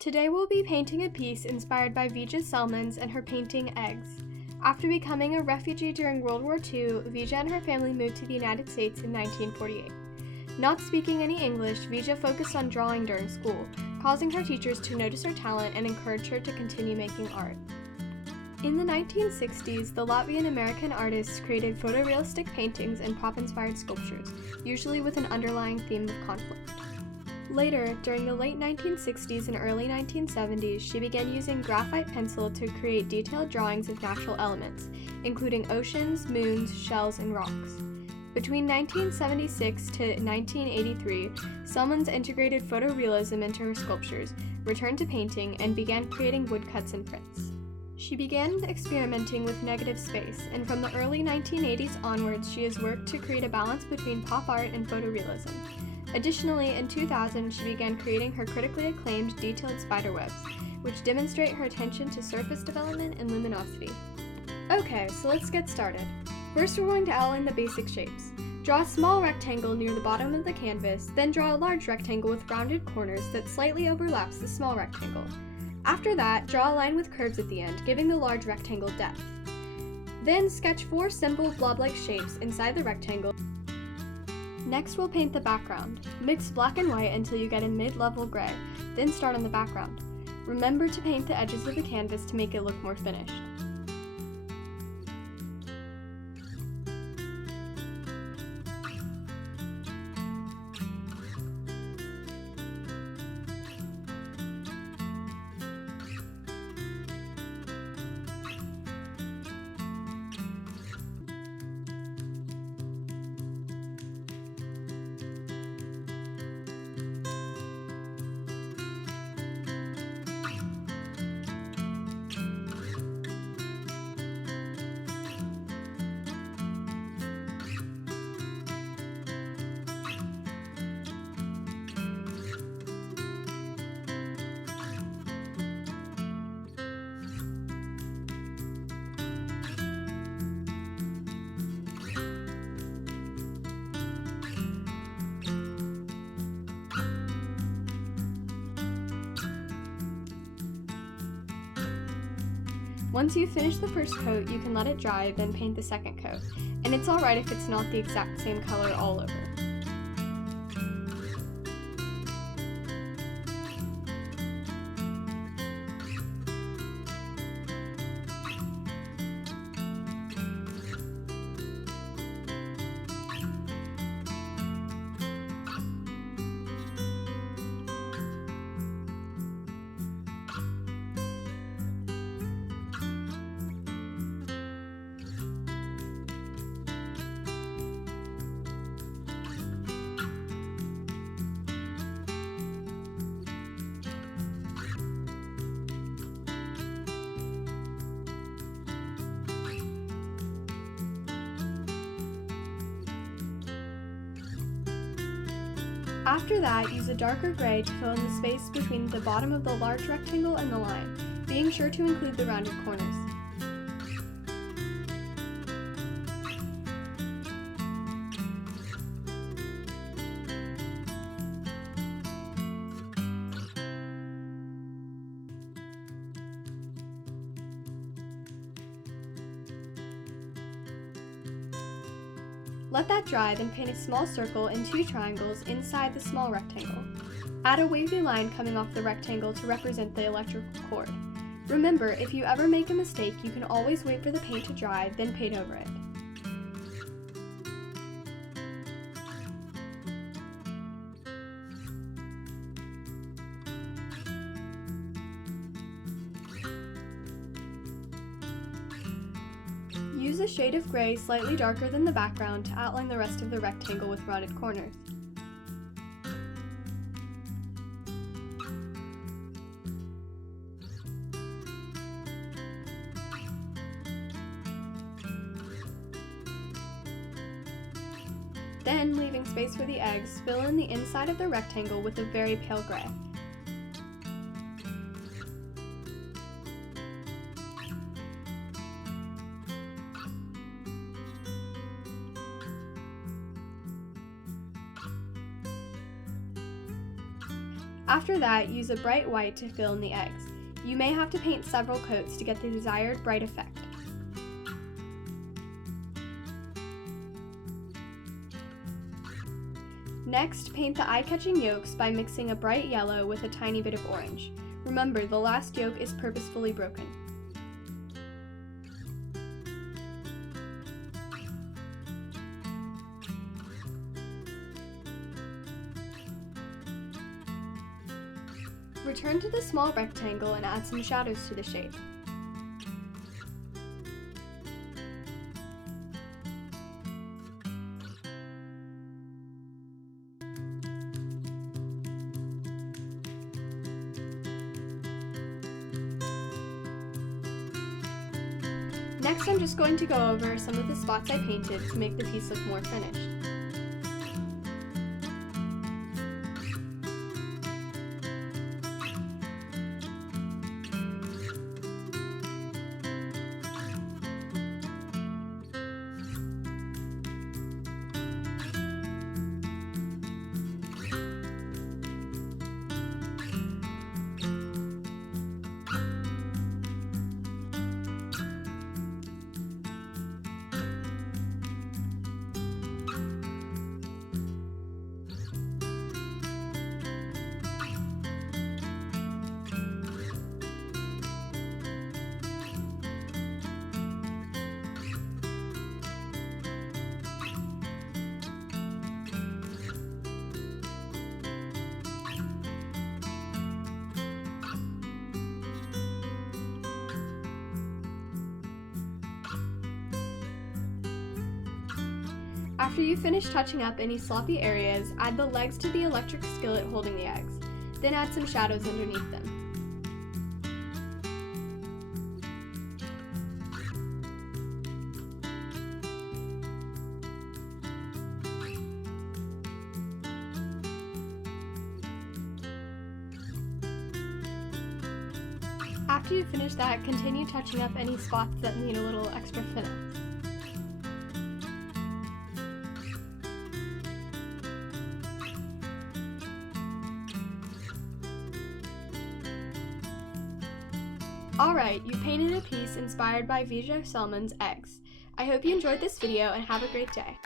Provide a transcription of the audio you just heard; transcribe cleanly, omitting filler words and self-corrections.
Today we'll be painting a piece inspired by Vija Celmins and her painting Eggs. After becoming a refugee during World War II, Vija and her family moved to the United States in 1948. Not speaking any English, Vija focused on drawing during school, causing her teachers to notice her talent and encourage her to continue making art. In the 1960s, the Latvian-American artists created photorealistic paintings and pop-inspired sculptures, usually with an underlying theme of conflict. Later, during the late 1960s and early 1970s, she began using graphite pencil to create detailed drawings of natural elements, including oceans, moons, shells, and rocks. Between 1976 to 1983, Celmins integrated photorealism into her sculptures, returned to painting, and began creating woodcuts and prints. She began experimenting with negative space, and from the early 1980s onwards, she has worked to create a balance between pop art and photorealism. Additionally, in 2000, she began creating her critically acclaimed detailed spiderwebs, which demonstrate her attention to surface development and luminosity. Okay, so let's get started. First, we're going to outline the basic shapes. Draw a small rectangle near the bottom of the canvas, then draw a large rectangle with rounded corners that slightly overlaps the small rectangle. After that, draw a line with curves at the end, giving the large rectangle depth. Then sketch 4 simple blob-like shapes inside the rectangle. Next, we'll paint the background. Mix black and white until you get a mid-level gray, then start on the background. Remember to paint the edges of the canvas to make it look more finished. Once you've finished the first coat, you can let it dry, then paint the second coat. And it's alright if it's not the exact same color all over. After that, use a darker gray to fill in the space between the bottom of the large rectangle and the line, being sure to include the rounded corners. Let that dry, then paint a small circle and 2 triangles inside the small rectangle. Add a wavy line coming off the rectangle to represent the electrical cord. Remember, if you ever make a mistake, you can always wait for the paint to dry, then paint over it. Use a shade of gray slightly darker than the background to outline the rest of the rectangle with rounded corners. Then, leaving space for the eggs, fill in the inside of the rectangle with a very pale gray. After that, use a bright white to fill in the eggs. You may have to paint several coats to get the desired bright effect. Next, paint the eye-catching yolks by mixing a bright yellow with a tiny bit of orange. Remember, the last yolk is purposefully broken. Return to the small rectangle and add some shadows to the shape. Next, I'm just going to go over some of the spots I painted to make the piece look more finished. After you finish touching up any sloppy areas, add the legs to the electric skillet holding the eggs. Then add some shadows underneath them. After you finish that, continue touching up any spots that need a little extra finesse. Alright, you painted a piece inspired by Vija Celmins' eggs. I hope you enjoyed this video and have a great day.